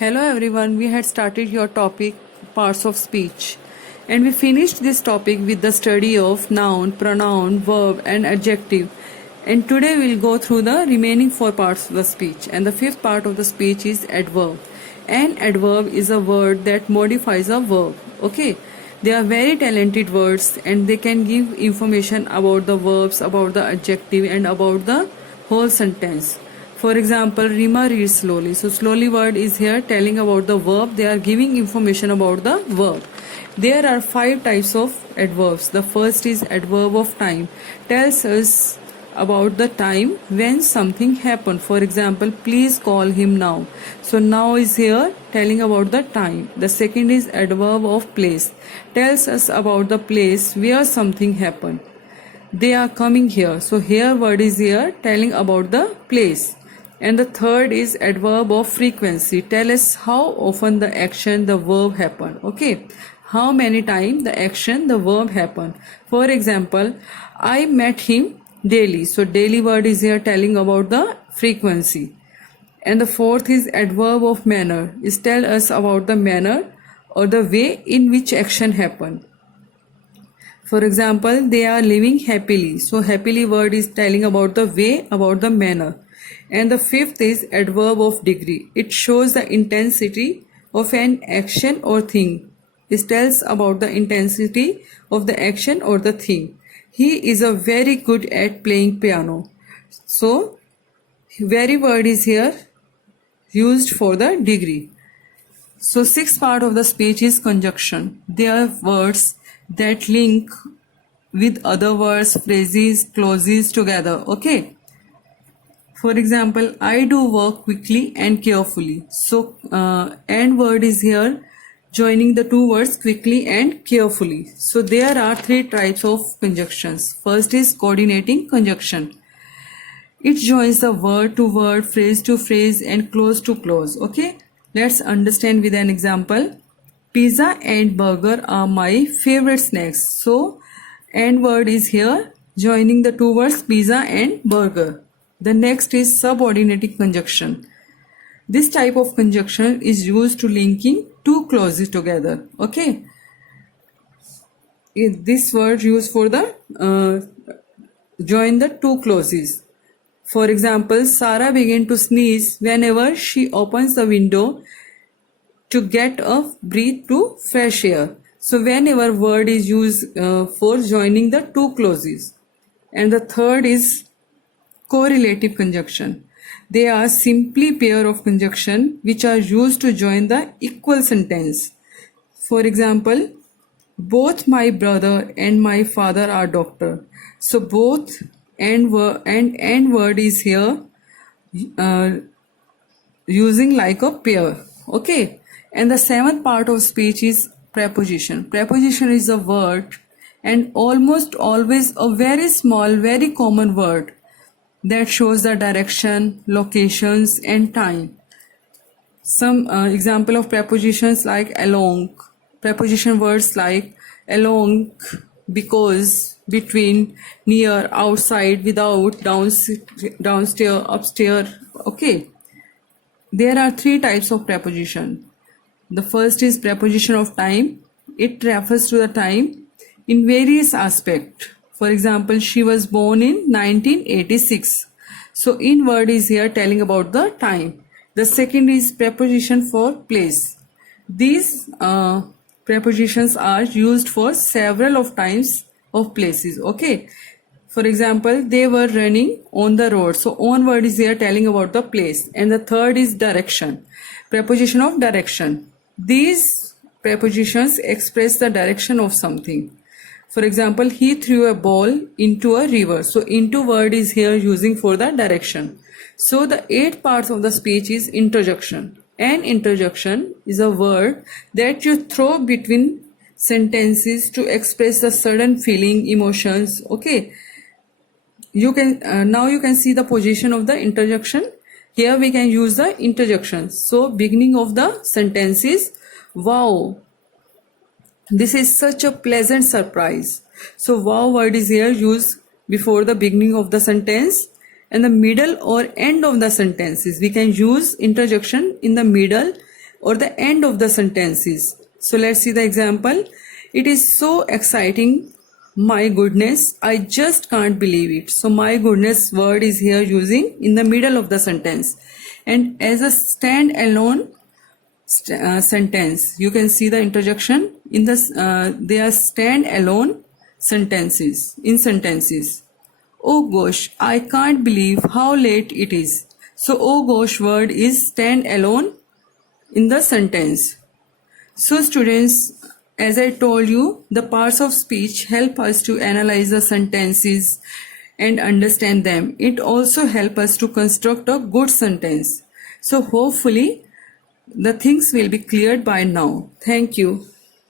Hello everyone, we had started your topic parts of speech and we finished this topic with the study of noun, pronoun, verb and adjective. And today we'll go through the remaining four parts of the speech, and the fifth part of the speech is adverb. An adverb is a word that modifies a verb. Okay, they are very talented words and they can give information about the verbs, about the adjective and about the whole sentence. For example, Rima reads slowly. So slowly word is here telling about the verb. They are giving information about the verb. There are 5 types of adverbs. The first is adverb of time. Tells us about the time when something happened. For example, please call him now. So now is here telling about the time. The second is adverb of place. Tells us about the place where something happened. They are coming here. So here word is here telling about the place. And the third is adverb of frequency. Tell us how often the action, the verb happen. Okay. How many times the action, the verb happen. For example, I met him daily. So daily word is here telling about the frequency. And the fourth is adverb of manner. Is tell us about the manner or the way in which action happen. For example, they are living happily. So happily word is telling about the way, about the manner. And the fifth is adverb of degree. It shows the intensity of an action or thing. It tells about the intensity of the action or the thing. He is a very good at playing piano. So, very word is here used for the degree. So, sixth part of the speech is conjunction. They are words that link with other words, phrases, clauses together. Okay. For example, I do work quickly and carefully. So, and word is here joining the two words quickly and carefully. So, there are 3 types of conjunctions. First is coordinating conjunction. It joins the word to word, phrase to phrase and clause to clause. Okay, let's understand with an example. Pizza and burger are my favorite snacks. So, and word is here joining the two words pizza and burger. The next is subordinating conjunction. This type of conjunction is used to linking two clauses together. Okay. This word used for the join the two clauses. For example, Sarah began to sneeze whenever she opens the window to get a breath to fresh air. So whenever word is used for joining the two clauses. And the third is correlative conjunction. They are simply pair of conjunction which are used to join the equal sentence. For example, both my brother and my father are doctor. So both and word is here using like a pair. Okay. And the seventh part of speech is preposition. Preposition is a word and almost always a very small, very common word that shows the direction, locations and time. Some example of prepositions like along. Preposition words like along, because, between, near, outside, without, downstairs, upstairs. Okay. There are 3 types of preposition. The first is preposition of time. It refers to the time in various aspects. For example, she was born in 1986. So, in word is here telling about the time. The second is preposition for place. These prepositions are used for several of times of places. Okay. For example, they were running on the road. So, on word is here telling about the place. And the third is direction. Preposition of direction. These prepositions express the direction of something. For example, he threw a ball into a river. So, into word is here using for the direction. So, the 8 parts of the speech is interjection. An interjection is a word that you throw between sentences to express a certain feeling, emotions. Okay. You can now you can see the position of the interjection. Here we can use the interjection. So, beginning of the sentence is, wow, this is such a pleasant surprise. So, wow word is here used before the beginning of the sentence. And the middle or end of the sentences, we can use interjection in the middle or the end of the sentences. So let's see the example. It is so exciting. My goodness, I just can't believe it. So my goodness word is here using in the middle of the sentence. And as a stand-alone sentence, you can see the interjection in this. They are stand-alone sentences in sentences. Oh gosh, I can't believe how late it is. So oh gosh word is stand alone in the sentence. So students, as I told you, the parts of speech help us to analyze the sentences and understand them. It also helps us to construct a good sentence. So hopefully the things will be cleared by now. Thank you.